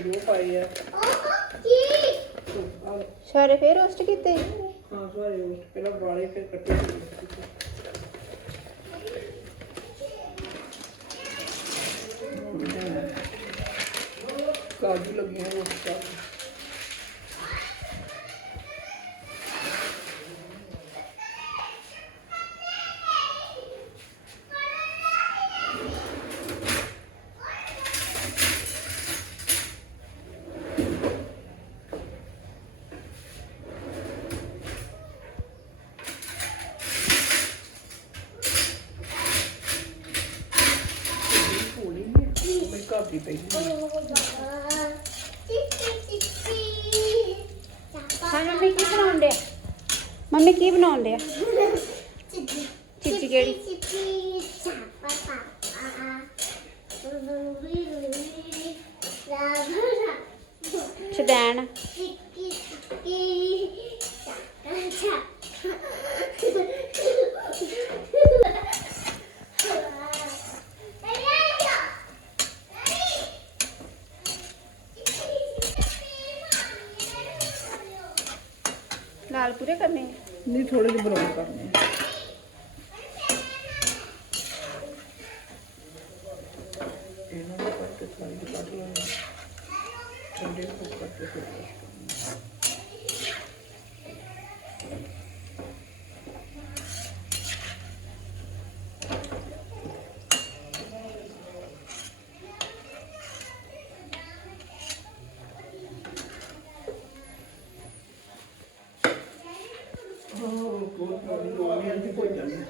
ਆਏ ਆ ਆ। ਲੈ। ਸਾਰੇ ਫੇਰ ਰੋਸਟ ਕੀਤੇ? ਹਾਂ ਸਾਰੇ ਉਸ ਪਹਿਲਾਂ ਵਾਲੇ ਫਿਰ ਕੱਟੇ। ਕਾਜੂ ਲੱਗੀਆਂ ਉਸ ਦਾ ਹੋਣੀ ਨਹੀਂ ਮੈਂ ਘਰ ਦੀ ਪਈ। ਹਾਂ। ਮੰਮੀ ਕੀ ਬਣਾਉਣ ਡਿਆ? ਮੰਮੀ ਕੀ ਬਣਾਉਣ ਡਿਆ? ਚੀਚੀ ਕਿਹੜੀ? ਛਦੈਣ ਲਾਲ ਪੂਰੇ ਕਰਨੇ ਆ। ਨਹੀਂ ਥੋੜੇ ਜਿਹੇ ਬਰਾਊਨ ਕਰਨੇ ਆ। ਇਹਨਾਂ ਨੂੰ ਕੱਟ ਕੇ ਸਾਈਡ ਕੱਟ ਲੈਣਾ ਠੰਡੇ ਹੋ ਕਰਕੇ ਫਿਰ wash ਕਰਨਾ। ਹਾਂ ਕੋਈ ਗੱਲ ਨਹੀਂ ਲੋੜ ਨਹੀਂ ਅੰਤੀ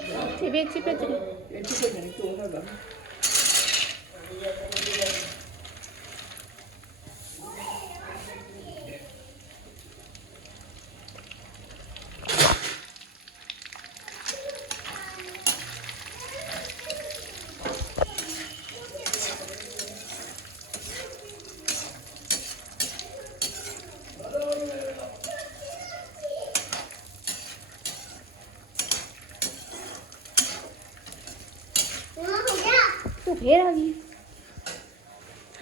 ਕੋਈ ਜਾਣੀ ਤੇ ਵੀ ਅੱਛੀ ਭੇਜ ਰਹੀ ਇਹ ਚ ਕੋਈ ਜਾਣੀ ਕਿਉਂ ਹੈਗਾ ਤੂੰ ਫੇਰ ਆ ਗਈ।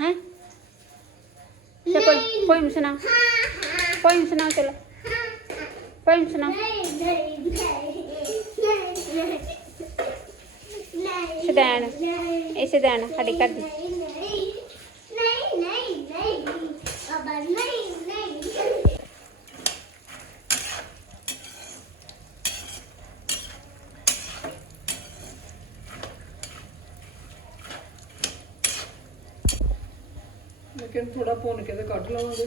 ਹੈ? ਤੇ ਕੋਈ ਪੋਇਮ ਸੁਣਾ। ਪੋਇਮ ਸੁਣਾ ਚਲ। ਪੋਇਮ ਸੁਣਾ। ਸ਼ਦੈਣ ਇਹ ਸ਼ਦੈਣ ਸਾਡੇ ਘਰ ਦੀ ਨਹੀਂ ਨਹੀਂ ਨਹੀਂ ਬਾਬਾ ਨਹੀਂ ਨਹੀਂ ਲੇਕਿਨ ਥੋੜਾ ਭੁੰਨ ਕੇ ਤੇ ਕੱਢ ਲਵਾਂਗੇ।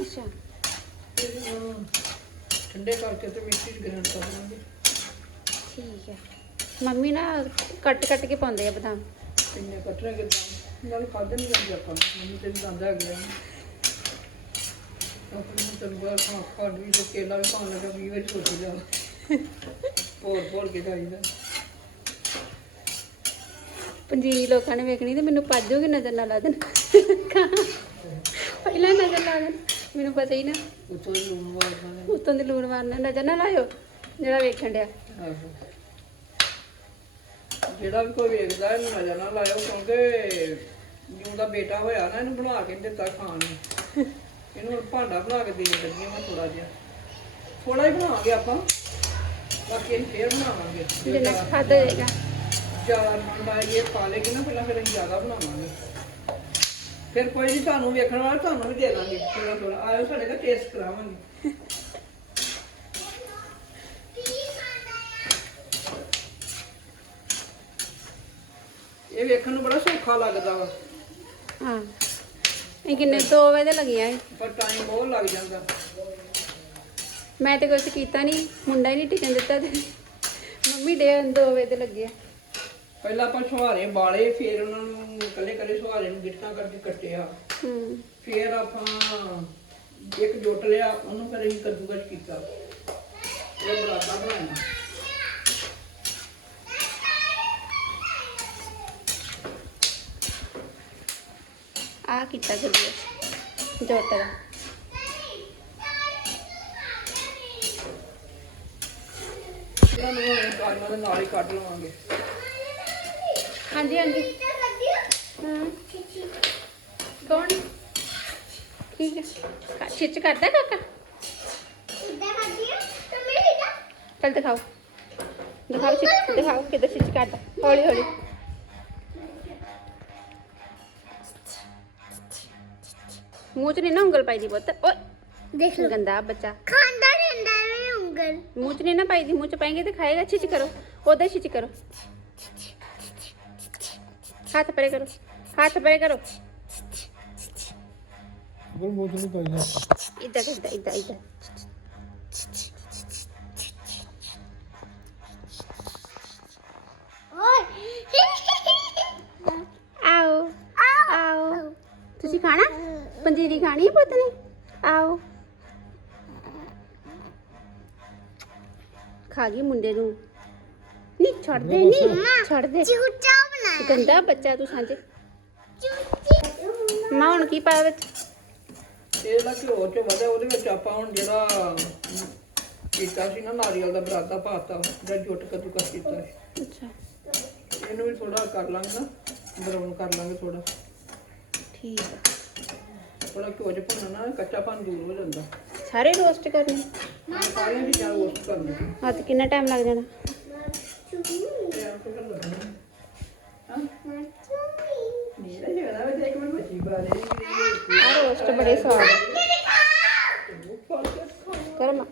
ਅੱਛਾ। ਠੰਡੇ ਕਰਕੇ ਤੇ ਮਿਕਸੀ 'ਚ ਗ੍ਰਾਈਂਡ ਕਰ ਲਾਂਗੇ ਠੀਕ ਹੈ। ਮੰਮੀ ਨਾ ਕੱਟ ਕੱਟ ਕੇ ਪਾਉਂਦੇ ਆ ਬਦਾਮ। ਇੰਨੇ ਕੱਟਣੇ ਕਿਦਾਂ ਨਾਲ ਖਾਦੇ ਨਹੀਂ ਜਾਂਦੇ ਆਪਾਂ। ਨੂੰ। ਮੈਨੂੰ ਤੇ ਦੰਦ ਆ ਗਿਆ ਆਪਣੀ ਤੰਬਾ ਖਾ ਖਾ ਵੀ ਤੇ ਕੇਲਾ ਵੀ ਖਾਣ ਲੱਗਾ ਵੀ ਵਾਰੀ ਸੋਚ ਜਾ। ਪੋਰ ਪੋਰ ਕੇ ਖਾਈਦਾ ਪੰਜੀਰੀ ਲੋਕਾਂ ਨੇ ਵੇਖਣੀ ਤੇ ਮੈਨੂੰ ਪਾਜੋਗੇ ਨਜ਼ਰ ਨਾ ਲਾ ਦੇਣ। ਪਹਿਲਾਂ ਨਜ਼ਰ ਲਾ ਦੇਣ ਮੈਨੂੰ ਪਤਾ ਹੀ ਨਾ। ਉਤੋਂ ਹੀ ਲੂਣ ਨੇ ਉਤੋਂ ਦੀ ਲੂਣ ਮਾਰਨਾ ਨਜ਼ਰ ਨਾ ਲਾਇਓ ਜਿਹੜਾ ਵੇਖਣ ਡਿਆ। ਜਿਹੜਾ ਵੀ ਕੋਈ ਵੇਖਦਾ ਇਹਨੂੰ ਨਜ਼ਰ ਨਾ ਲਾਇਓ ਕਿਉਂਕਿ ਜਿਉਂ ਦਾ ਬੇਟਾ ਹੋਇਆ ਨਾ ਇਹਨੂੰ ਬਣਾ ਕੇ ਦਿੱਤਾ ਖਾਣ ਨੂੰ। ਇਹਨੂੰ ਭਾਂਡਾ ਬਣਾ ਕੇ ਦੇਣ ਲੱਗੀ ਹਾਂ ਮੈਂ ਥੋੜਾ ਜਿਹਾ। ਥੋੜਾ ਹੀ ਬਣਾਵਾਂਗੇ ਆਪਾਂ। ਬਾਕੀ ਅਸੀਂ ਫੇਰ ਬਣਾਵਾਂਗੇ। ਜਿੰਨਾ ਖਾਦਾ ਜਾਏਗਾ ਚਾਰ ਮੰਡਾ ਇਹ ਪਾ ਲੇਗੀ ਨਾ ਪਹਿਲਾਂ ਫਿਰ ਅਸੀਂ ਜ਼ਿਆਦਾ ਬਣਾਵਾਂਗੇ। ਫਿਰ ਕੋਈ ਨਹੀਂ ਤੁਹਾਨੂੰ ਵੇਖਣ ਵਾਲਾ ਤੁਹਾਨੂੰ ਵੀ ਦੇ ਦਾਂਗੇ ਥੋੜਾ ਥੋੜਾ ਆਇਓ ਸਾਡੇ ਦਾ ਟੇਸਟ ਕਰਾਵਾਂਗੇ। ਇਹ ਵੇਖਣ ਨੂੰ ਬੜਾ ਸੌਖਾ ਲੱਗਦਾ ਵਾ। ਹਾਂ। ਇਹ ਕਿੰਨੇ 2 ਵਜੇ ਦੇ ਲੱਗੀਆਂ ਸੀ। ਪਰ ਟਾਈਮ ਬਹੁਤ ਲੱਗ ਜਾਂਦਾ। ਮੈਂ ਤੇ ਕੁਝ ਕੀਤਾ ਨਹੀਂ ਮੁੰਡਾ ਹੀ ਨਹੀਂ ਟਿਕਣ ਦਿੱਤਾ ਤੇ ਮੰਮੀ ਡੇ 2 ਵਜੇ ਦੇ ਲੱਗੇ ਆ। ਪਹਿਲਾਂ ਆਪਾਂ ਸੁਹਾਰੇ ਬਾਲੇ ਫਿਰ ਉਹਨਾਂ ਨੂੰ ਕੱਲੇ ਕੱਲੇ ਸੁਹਾਰੇ ਨੂੰ ਗਿੱਟਾਂ ਕਰਕੇ ਕੱਟਿਆ ਹੂੰ। ਫਿਰ ਆਪਾਂ ਇੱਕ ਜੁੱਟ ਲਿਆ ਉਹਨੂੰ ਫਿਰ ਅਸੀਂ ਕੱਦੂਕਸ਼ ਕੀਤਾ। ਇਹ ਬਰਾਦਾ ਬਣਾਇਆ। ਆ ਕੀਤਾ ਜਲਦੀ ਜੋਟ ਦਾ ਇਹਨਾਂ ਨੂੰ ਹੁਣ ਕਾਲੀਆਂ ਦੇ ਨਾਲ ਹੀ ਕੱਢ ਲਵਾਂਗੇ। ਹਾਂਜੀ ਹਾਂਜੀ ਹਾਂ ਕੌਣ ਠੀਕ ਹੈ ਕਾ- ਛਿੱਚ ਕਰਦਾ ਕਾਕਾ ਇੱਦਾਂ ਕਰਦੀ ਆ ਤਾਂ ਮੈਂ ਇੱਦਾਂ ਚੱਲ ਦਿਖਾਓ ਦਿਖਾਓ ਛਿੱਚ ਦਿਖਾਓ ਕਿੱਦਾਂ ਛਿੱਚ ਕਰਦਾ ਹੌਲੀ ਹੌਲੀ ਮੂੰਹ 'ਚ ਨਹੀਂ ਨਾ ਉਂਗਲ ਪਾਈ ਦੀ ਪੁੱਤ ਓਏ ਦੇਖ ਗੰਦਾ ਬੱਚਾ ਖਾਂਦਾ ਰਹਿੰਦਾ ਹੈ ਉਂਗਲ ਮੂੰਹ 'ਚ ਨਹੀਂ ਨਾ ਪਾਈ ਦੀ ਮੂੰਹ 'ਚ ਪਾਏਂਗੇ ਤੇ ਖਾਏਗਾ ਛਿੱਚ ਕਰੋ ਉਹਦਾ ਛਿੱਚ ਕਰੋ ਹੱਥ ਪਰੇ ਕਰੋ ਹੱਥ ਪਰੇ ਕਰੋ ਅਗਰ ਬੋਤਲ ਨਹੀਂ ਪਾਈ ਨਾ ਇਦਾਂ ਕਰਦਾ ਇਦਾਂ ਇਦਾਂ ਓਏ ਆਓ ਆਓ ਤੁਸੀਂ ਖਾਣਾ ਪੰਜੀਰੀ ਖਾਣੀ ਹੈ ਪੁੱਤ ਨੇ ਆਓ ਖਾ ਗਈ ਮੁੰਡੇ ਨੂੰ ਨਹੀਂ ਛੱਡ ਦੇ ਨਹੀਂ ਛੱਡ ਦੇ ਚੂਚਾ ਬਣਾ ਗੰਦਾ ਬੱਚਾ ਤੂੰ ਸਾਂਝੇ। ਮਾਂ ਹੁਣ ਕੀ ਪਾਇਆ ਵਿੱਚ? ਇਹ ਲਾ ਘਿਓ ਚ ਵਧਿਆ ਉਹਦੇ ਵਿੱਚ ਆਪਾਂ ਹੁਣ ਜਿਹੜਾ ਕੀਤਾ ਸੀ ਨਾ ਨਾਰੀਅਲ ਦਾ ਬਰਾਦਾ ਪਾਤਾ ਜਿਹੜਾ ਜੁੱਟ ਕੱਦੂਕਸ ਕੀਤਾ ਸੀ। ਅੱਛਾ। ਇਹਨੂੰ ਵੀ ਥੋੜਾ ਕਰ ਲਾਂਗੇ ਨਾ ਬਰਾਊਨ ਕਰ ਲਾਂਗੇ ਥੋੜਾ ਠੀਕ ਆ। ਥੋੜਾ ਘਿਓ ਚ ਭੁੰਨਣਾ ਨਾ ਕੱਚਾਪਨ ਦੂਰ ਹੋ ਜਾਂਦਾ। ਸਾਰੇ ਰੋਸਟ ਕਰਨੇ? ਸਾਰੀਆਂ ਚੀਜ਼ਾਂ ਰੋਸਟ ਕਰਨੀਆਂ ਹਾਂ ਤੇ ਕਿੰਨਾ ਟਾਈਮ ਲੱਗ ਜਾਣਾ? ਇੱਕ ਮਿੰਟ ਬੱਚੀ ਬਾਰੇ ਆ ਰੋਸਟ ਬੜੇ ਸਵਾਦ ਕਰ ਮਾਂ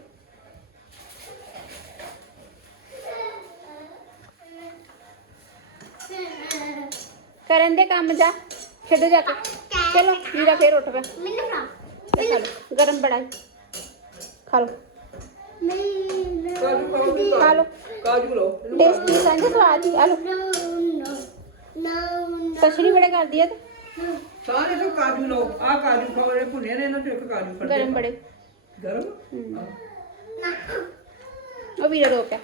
ਕਰਨ ਦੇ ਕੰਮ ਜਾ ਛੱਡੋ ਜਾ ਕੇ ਚਲੋ ਵੀਰਾ ਫੇਰ ਉੱਠ ਪਿਆ ਮੈਨੂੰ ਖਾ ਤੇ ਖਾ ਲਓ ਗਰਮ ਬੜਾ ਹੈ। ਖਾ ਸਾਰੇ ਤੋਂ ਕਾਜੂ ਲਓ। ਆ ਕਾਜੂ ਖਾਓ ਜਿਹੜੇ ਭੁੰਨੇ ਨੇ ਇਹਨਾਂ ਚੋਂ ਇੱਕ ਕਾਜੂ ਕੱਢ ਗਰਮ ਬੜੇ। ਗਰਮ? ਉਹ ਵੀਰਾ ਰੋ ਪਿਆ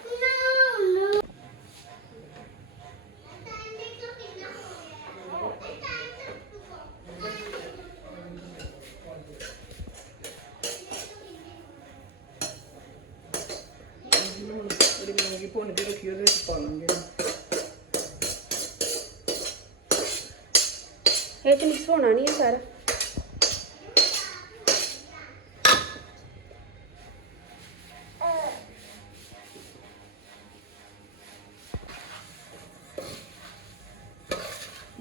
ਭੁੰਨ ਕੇ ਰੱਖੀ ਉਹਦੇ ਵਿੱਚ ਪਾ ਲਾਂਗੇ। ਇਹ ਚ ਮਿਕਸ ਹੋਣਾ ਨਹੀਂ ਹੈ ਸਾਰਾ।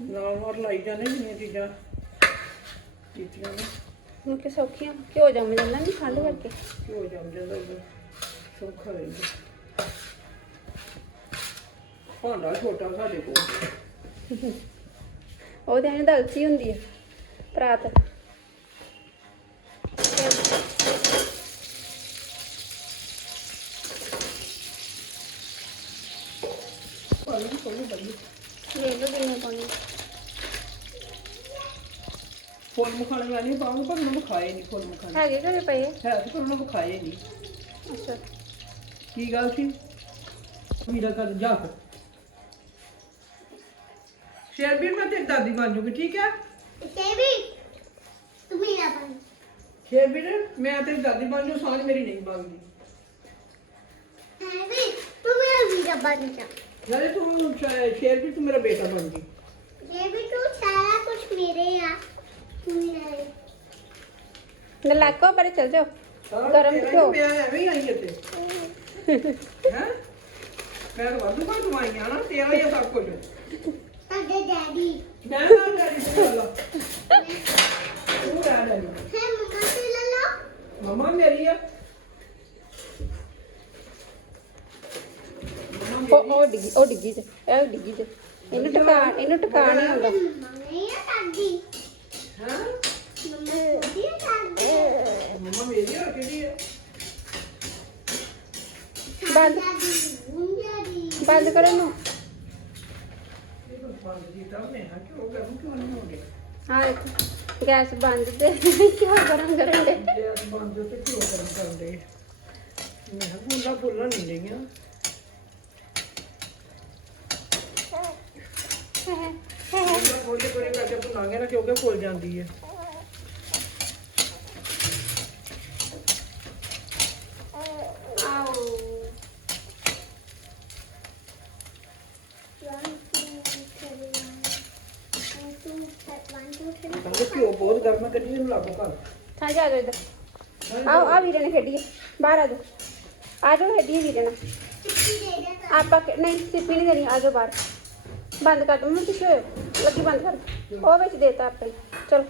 ਨਾਲ ਨਾਲ ਲਾਈ ਜਾਂਦੇ ਜਿੰਨੀਆਂ ਚੀਜ਼ਾਂ ਕੀਤੀਆਂ ਨੇ। ਹੁਣ ਕਿ ਸੌਖੀਆਂ ਘਿਓ ਜੰਮ ਜਾਂਦਾ ਨਹੀਂ ਠੰਡ ਕਰਕੇ। ਘਿਓ ਜੰਮ ਜਾਂਦਾ ਉਧਰ ਸੌਖਾ ਰਹਿੰਦਾ ਭਾਂਡਾ ਛੋਟਾ ਸਾਡੇ ਕੋਲ। ਉਹਦੇ ਨਾਲ ਦਲਚੀ ਹੁੰਦੀ ਹੈ ਪਰਾਤ। ਪਾਣੀ ਕੋਈ ਬੜੀ ਲੈ ਲਓ ਜਿੰਨੇ ਪਾਣੀ ਫੁੱਲ ਮਖਾਣੇ ਨਹੀਂ ਪਾਉਂਗਾ ਪਰ ਮੈਂ ਖਾਏ ਨਹੀਂ ਫੁੱਲ ਮਖਾਣੇ ਹੈਗੇ ਘਰੇ ਪਏ? ਹੈ ਤੇ ਪਰ ਮੈਂ ਖਾਏ ਨਹੀਂ ਅੱਛਾ। ਕੀ ਗੱਲ ਸੀ? ਵੀਰਾ ਕਰ ਜਾ ਸ਼ੇਰਬੀਰ ਮੈਂ ਤੇਰੀ ਦਾਦੀ ਬਣ ਜੂਗੀ ਠੀਕ ਹੈ? ਤੇਰੀ? ਤੂੰ ਮੇਰਾ ਬਣ। ਸ਼ੇਰਬੀਰ ਮੈਂ ਤੇਰੀ ਦਾਦੀ ਬਣ ਜੂ ਸਾਂਝ ਮੇਰੀ ਨਹੀਂ ਬਣਦੀ ਐਵੇਂ ਤੂੰ ਮੇਰਾ ਵੀਰਾ ਬਣ ਜਾ। ਨਾਲੇ ਤੂੰ ਸ਼ੇ- ਸ਼ੇਰਬੀਰ ਤੂੰ ਮੇਰਾ ਬੇਟਾ ਬਣ ਗਈ। ਇਹ ਵੀ ਤੂੰ ਸਾਰਾ ਕੁਝ ਮੇਰੇ ਆ। ਤੂੰ ਮੇਰਾ ਹੈ। ਨਲਾਕੋ ਪਰੇ ਚਲ ਜਾਓ। ਗਰਮ ਘਿਓ। ਪਿਆ ਐਵੇਂ ਹੀ ਆਈ ਇੱਥੇ। ਹੈ? ਮੈਂ ਤਾਂ ਵਾਧੂ ਕੋਈ ਦਵਾਈਆਂ ਨਾ ਤੇਰਾ ਹੀ ਆ ਸਭ ਕੁਝ ਤੁਹਾਡੇ ਡੈਡੀ ਮੈਂ ਨਾ ਡੈਡੀ ਤੋਂ ਗੱਲ ਤੂੰ ਰਹਿ ਲੈ ਹੈ ਮੰਮਾ ਤੇ ਲੈ ਲਓ ਮਮਾ ਮੇਰੀ ਆ ਮਮਾ ਉਹ ਉਹ ਡਿੱਗੀ ਉਹ ਡਿੱਗੀ ਤੇ ਇਹ ਡਿੱਗੀ ਤੇ ਇਹਨੂੰ ਟਿਕਾ ਇਹਨੂੰ ਟਿਕਾ ਨਹੀਂ ਆਉਂਦਾ ਮੰਮਾ ਨਹੀਂ ਆ ਦਾਦੀ ਹਾਂ ਮੰਮਾ ਦੀ ਦਾਦੀ ਮਮਾ ਮੇਰੀ ਆ ਕਿਹਦੀ ਆ ਬੰਦ ਦਾਦੀ ਮੁੰਡਿਆ ਦੀ ਬੰਦ ਕਰੋ ਇਹਨੂੰ ਇਹ ਤਾਂ ਬੰਦ ਕੀਤਾ ਉਹਨੇ ਹਾਂ ਕਿਉਂ ਗਰਮ ਕਿਉਂ ਨਹੀਂ ਹੋ ਗਿਆ? ਹਾਂ ਦੇਖੋ ਗੈਸ ਬੰਦ ਤੇ ਕਿਉਂ ਗਰਮ ਕਰਨ ਦੇ ਗੈਸ ਬੰਦ ਤੇ ਕਿਉਂ ਗਰਮ ਕਰਨ ਦੇ ਮੈਂ ਕਿਹਾ ਬੁੱਲਾ ਬੁੱਲਾ ਨਹੀਂ ਰਹੀਆਂ। ਥੋੜੀ ਥੋੜੀ ਕਰਕੇ ਭੁਨਾਂਗੇ ਨਾ ਕਿਉਂਕਿ ਫੁੱਲ ਜਾਂਦੀ ਹੈ ਆਓ ਕਹਿੰਦੇ ਘਿਓ ਬਹੁਤ ਗਰਮ ਹੈ ਕੱਢੀ ਇਹਨੂੰ ਲਾਗੋ ਕਰ ਆ ਜਾ ਇੱਧਰ। ਆਓ ਆ ਵੀਰੇ ਨੇ ਖੇਡੀਏ ਬਾਹਰ ਆ ਜਾਓ। ਆ ਜਾਓ ਖੇਡੀਏ ਵੀਰੇ ਨਾਲ ਆਪਾਂ ਕਿ- ਨਹੀਂ ਸਿੱਪੀ ਨਹੀਂ ਦੇਣੀ, ਆ ਜਾਓ ਬਾਹਰ। ਬੰਦ ਕਰ ਦੋ। ਮੈਂ ਪਿੱਛੇ ਹੋਇਓ। ਲੱਗੀ ਬੰਦ ਕਰ। ਉਹ ਵਿੱਚ ਦੇਤਾ ਆਪੇ ਚਲੋ।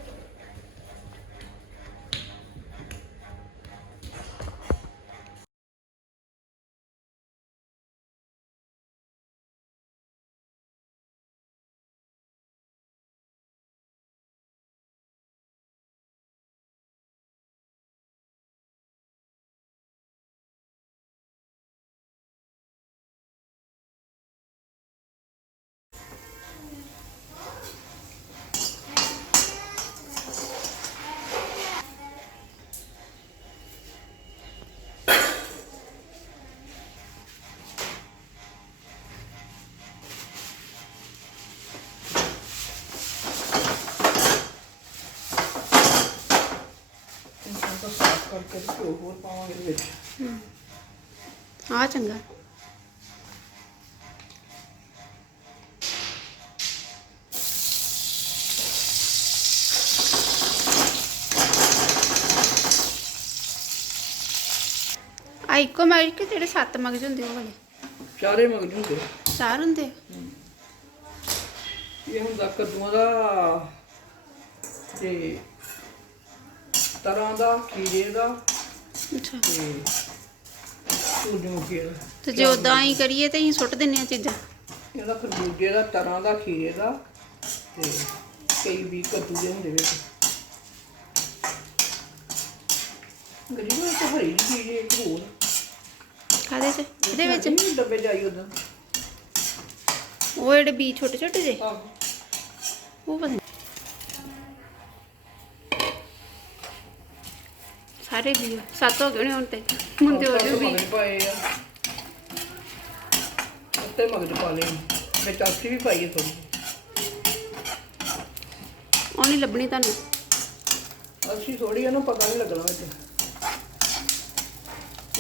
ਚੰਗਾ। ਆ ਇੱਕੋ ਮਾਰ ਕੇ ਜਿਹੜੇ ਸੱਤ ਮਗਜ ਹੁੰਦੇ ਉਹ ਵਾਲੇ? ਚਾਰੇ ਮਗਜ ਹੁੰਦੇ ਚਾਰ ਹੁੰਦੇ? ਇਹ ਹੁੰਦਾ ਕੱਦੂਆਂ ਦਾ ਤੇ ਤਰਾਂ ਦਾ ਖੀਰੇ ਦਾ ਅੱਛਾ। ਤੇ ਦਾ ਤੇ ਜੇ ਉਦਾਂ ਹੀ ਕਰੀਏ ਤੇ ਅਸੀਂ ਸੁੱਟ ਦਿੰਨੇ ਆ ਚੀਜ਼ਾਂ। ਇਹਦਾ ਖਰਬੂਜੇ ਦਾ ਤਰਾਂ ਦਾ ਖੀਰੇ ਦਾ ਤੇ ਕਈ ਵੀ ਕੱਦੂ ਦੇ ਹੁੰਦੇ ਵਿੱਚ। ਗਰੀਬ ਵਿੱਚ ਹਰੀ ਚੀਜ਼ ਇੱਕ ਹੋਰ। ਕਾਦੇ ਚ? ਇਹਦੇ ਵਿੱਚ? ਨਹੀਂ ਡੱਬੇ ਜਾਈ ਉਦੋਂ ਉਹ ਜਿਹੜੇ ਬੀ ਛੋਟੇ ਛੋਟੇ ਜੇ ਆਹੋ। ਉਹ ਪਤਾ ਨੀ। ਸਾਰੇ ਵੀ ਆ। ਸੱਤ ਹੋ ਗਏ ਨੇ ਹੁਣ ਤੇ। ਹੁਣ ਤੇ ਹੋਰ ਵੀ। ਮਗਜ ਪਾਏ ਆ। ਉੱਤੇ ਮਗਜ ਪਾ ਲਏ। ਵਿੱਚ ਆਖੀ ਵੀ ਪਾਈਏ ਥੋੜੀ ਉਹ ਨਹੀਂ ਲੱਭਣੀ ਤੁਹਾਨੂੰ? ਅਸੀਂ ਥੋੜੀ ਇਹਨੂੰ ਪਤਾ ਨਹੀਂ ਲੱਗਣਾ ਵਿੱਚ।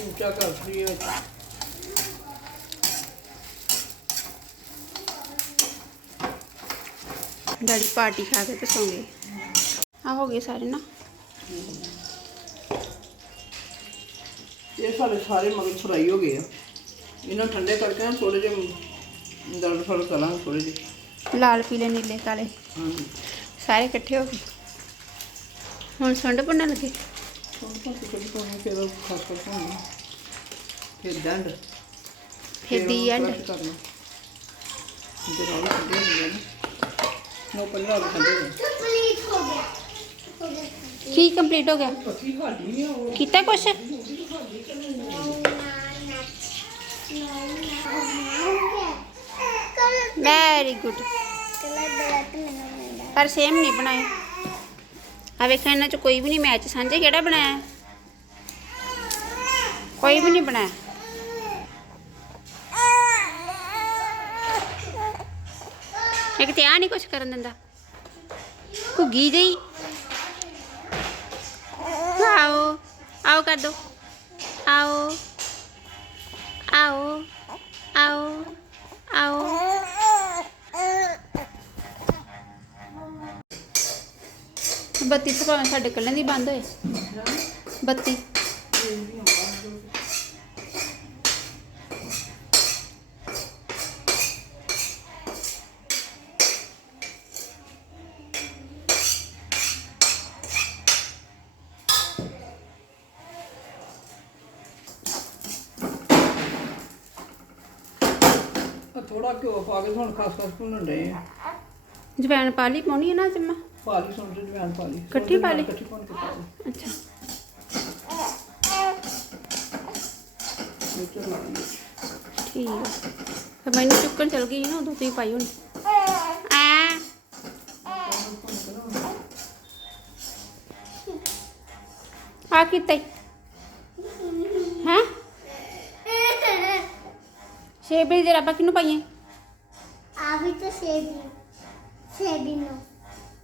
ਉੱਚਾ ਕਰ ਲਈ ਵਿੱਚ? ਡੈਡੀ ਪਾਰਟੀ ਖਾ ਕੇ ਤੇ ਸੌਂ ਗਏ। ਆ ਹੋ ਗਏ ਸਾਰੇ ਨਾ। ਇਹ ਸਾਡੇ ਸਾਰੇ ਮਗਜ ਫਰਾਈ ਹੋ ਗਏ ਆ। ਇਹਨਾਂ ਨੂੰ ਠੰਡੇ ਕਰਕੇ ਨਾ ਥੋੜੇ ਜਿਹੇ ਦਰਦ ਫੜ ਕਰਾਂਗੇ ਥੋੜੇ ਜਿਹੇ। ਲਾਲ ਪੀਲੇ ਨੀਲੇ ਕਾਲੇ। ਹਾਂਜੀ। ਸਾਰੇ ਇਕੱਠੇ ਹੋ ਗਏ। ਹੁਣ ਸੁੰਡ ਭੁੰਨਣ ਲੱਗੇ। ਹੁਣ ਤਾਂ ਕਿਹੜੀ ਪਾਉਣੀ ਫਿਰ ਖਾਸ ਕਰ ਪਾਉਣੀ ਫਿਰ ਦੰਡ ਫਿਰ ਦੀ ਐਂਡ ਕਰਨਾ। ਜਿਹੜਾ ਉਹ ਠੰਡੇ ਹੁੰਦੇ ਨੇ ਨੋ ਪੰਨਾ ਠੰਡੇ ਨੇ ਕੰਪਲੀਟ ਹੋ ਗਿਆ? ਹੋ ਗਿਆ ਕੀ ਕੰਪਲੀਟ ਹੋ ਗਿਆ ਪੱਕੀ ਹਾਲੀ ਨਹੀਂ ਆ ਉਹ। ਕੀਤਾ ਕੁਛ? ਵੈਰੀ ਗੁੱਡ ਪਰ ਸੇਮ ਨਹੀਂ ਬਣਾਏ ਆ ਵੇਖਾਂ, ਇਹਨਾਂ ਚ ਕੋਈ ਵੀ ਨਹੀਂ ਮੈਚ ਸਾਂਝੇ ਕਿਹੜਾ ਬਣਾਇਆ? ਕੋਈ ਵੀ ਨਹੀਂ ਬਣਾਇਆ। ਇੱਕ ਤੇ ਆ ਨਹੀਂ ਕੁਛ ਕਰਨ ਦਿੰਦਾ। ਘੁੱਗੀ ਜਈ ਆਓ ਆਓ ਕਰ ਦੋ। ਆਓ ਆਓ। ਬੱਤੀ ਤਾਂ ਭਾਵੇਂ ਸਾਡੇ ਕੱਲੇ ਦੀ ਬੰਦ ਹੋਏ। ਬੱਤੀ। ਥੋੜਾ ਘਿਓ ਪਾ ਕੇ ਹੁਣ ਖਾਸ ਖਾਸ ਭੁੰਨਣ ਡਏ ਆ। ਜਵੈਣ ਪਾ ਲਈ ਪਾਉਣੀ ਹੈ ਨਾ ਜਮਾ? ਪਾ ਲਈ ਸੁਣ ਤੇ ਜਵੈਨ ਪਾ ਲਈ। ਇਕੱਠੀ ਪਾ ਲਈ? ਇਕੱਠੀ ਭੁੰਨ ਕੇ ਪਾ ਲਈ। ਅੱਛਾ। ਵਿੱਚ ਲਾ ਲਈ ਠੀਕ ਆ। ਫਿਰ ਮੈਨੂੰ ਚੁੱਕਣ ਚਲ ਗਈ ਨਾ ਉਦੋਂ ਤੁਸੀਂ ਪਾਈ ਹੋਣੀ। ਆ ਆ ਕੀਤਾ ਹੈ। ਸ਼ੇਬੀ ਦੇ ਰੱਬਾ ਕਿਨੂੰ ਪਾਈਏ ਆ ਵੀ ਤਾਂ ਸੇਬੀ ਸੇਬੀ ਨੂੰ।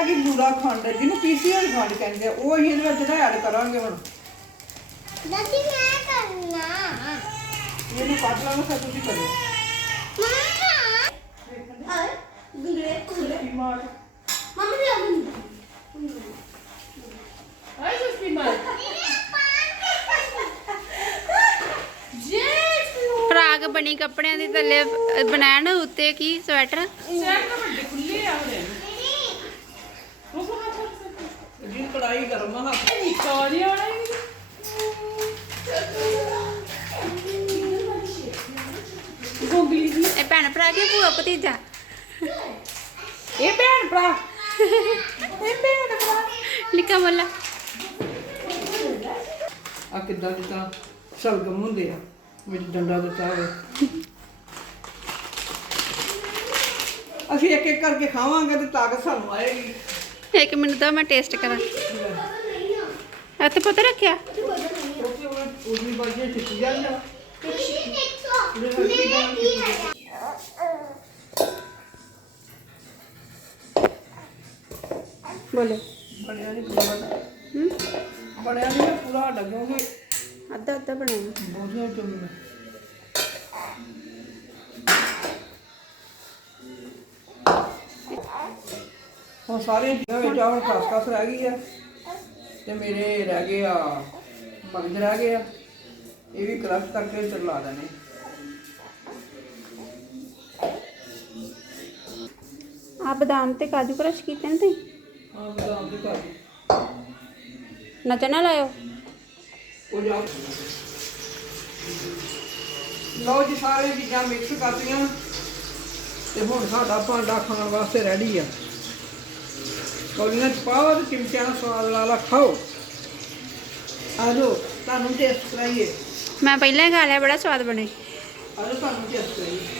ਹੈ ਕਿ ਬੂਰਾ ਖੰਡ ਹੈ, ਜਿਹਨੂੰ ਪੀਸੀ ਹੋਈ ਖੰਡ ਕਹਿੰਦੇ ਆ ਉਹ ਅਸੀਂ ਇਹਦੇ ਵਿੱਚ ਨਾ ਐਡ ਕਰਾਂਗੇ ਹੁਣ। ਦਾਦੀ ਮੈਂ ਕਰਨਾ। ਇਹਨੂੰ ਕੱਟ ਲਾਂਗੇ ਫਿਰ ਤੁਸੀਂ ਕਰੋ। ਮਮਾ। ਆ ਗੁੰਗਲੇ ਗੁੰਗਲੇ ਮਾਰ। ਮਮਾ ਦੇ ਆਉਂ ਆਈ ਸੁਸਤੀ ਮਾਰ। ਫਰਾਕ ਬਣੀ ਕੱਪੜਿਆਂ ਦੀ ਥੱਲੇ ਬਣਾਣ ਉੱਤੇ ਕੀ ਸਵੈਟਰ? ਖੁੱਲੇ ਆ ਉਹਦੇ। ਜੀ ਹੱਥ ਨਿੱਕਾ ਜਿਹਾ ਹੋਣਾ ਇਹ। ਭੈਣ ਭਰਾ ਕੀ ਭੂਆ ਭਤੀਜਾ? ਇਹ ਭੈਣ ਭਰਾ। ਇਹ ਭੈਣ ਭਰਾ। ਨਿੱਕਾ ਮੱਲਾ ਆ ਕਿੱਦਾਂ ਜਿੱਦਾਂ ਸਲਗਮ ਹੁੰਦੇ ਆ ਵਿੱਚ ਡੰਡਾ ਦਿੱਤਾ ਹੋਵੇ। ਅਸੀਂ ਇੱਕ ਇੱਕ ਕਰਕੇ ਖਾਵਾਂਗੇ ਤੇ ਤਾਕਤ ਸਾਨੂੰ ਆਏਗੀ। ਇੱਕ ਮਿੰਟ ਦਾ ਮੈਂ ਟੇਸਟ ਕਰਾਂ ਇੱਥੇ ਪਤਾ ਰੱਖਿਆ ਕਿਉਂਕਿ ਉਹ ਉਰਲੀ ਬਾਜੀ ਛਿੱਟੀ ਜਾਂਦਾ ਬੋਲੇ ਬਣਿਆ ਨਹੀਂ ਪੂਰਾ ਹੂੰ ਬਣਿਆ ਨਹੀਂ ਪੂਰਾ ਸਾਡਾ ਕਿਉਂਕਿ ਅੱਧਾ ਅੱਧਾ ਬਣਾਇਆ ਬਹੁਤੀਆਂ ਚੁੰਮ ਹੁਣ ਸਾਰੇ ਚੀਜ਼ਾਂ ਵਿੱਚ ਆ ਹੁਣ ਖਸ ਖਸ ਰਹਿ ਗਈ ਆ ਤੇ ਮੇਰੇ ਰਹਿ ਗਏ ਆ ਮਗਜ ਰਹਿ ਗਏ ਆ। ਇਹ ਵੀ ਕ੍ਰਸ਼ ਕਰਕੇ ਚਲਾ ਦੇਣੇ। ਆ ਬਦਾਮ ਤੇ ਕਾਜੂ ਕ੍ਰਸ਼ ਕੀਤੇ ਨੇ ਤੁਸੀਂ? ਹਾਂ ਬਦਾਮ ਦੇ ਘਰ ਨਚਣ ਨਾ ਲਾਇਓ? ਉਹ ਜਾ ਲਓ ਜੀ ਸਾਰੇ ਚੀਜ਼ਾਂ ਮਿਕਸ ਕਰਤੀਆਂ। ਤੇ ਹੁਣ ਸਾਡਾ ਭਾਂਡਾ ਖਾਣ ਵਾਸਤੇ ਰੈਡੀ ਆ। ਕੌਲੀਆਂ ਚ ਪਾਓ ਤੇ ਚਿਮਚਿਆਂ ਨਾਲ ਸਵਾਦ ਲਾ ਲਾ ਖਾਓ। ਆ ਜਾਓ ਤੁਹਾਨੂੰ ਟੇਸਟ ਕਰਾਈਏ। ਮੈਂ ਪਹਿਲਾਂ ਹੀ ਖਾ ਲਿਆ ਬੜਾ ਸਵਾਦ ਬਣੇ। ਆ ਜਾਓ ਤੁਹਾਨੂੰ ਟੇਸਟ ਕਰਾਈਏ।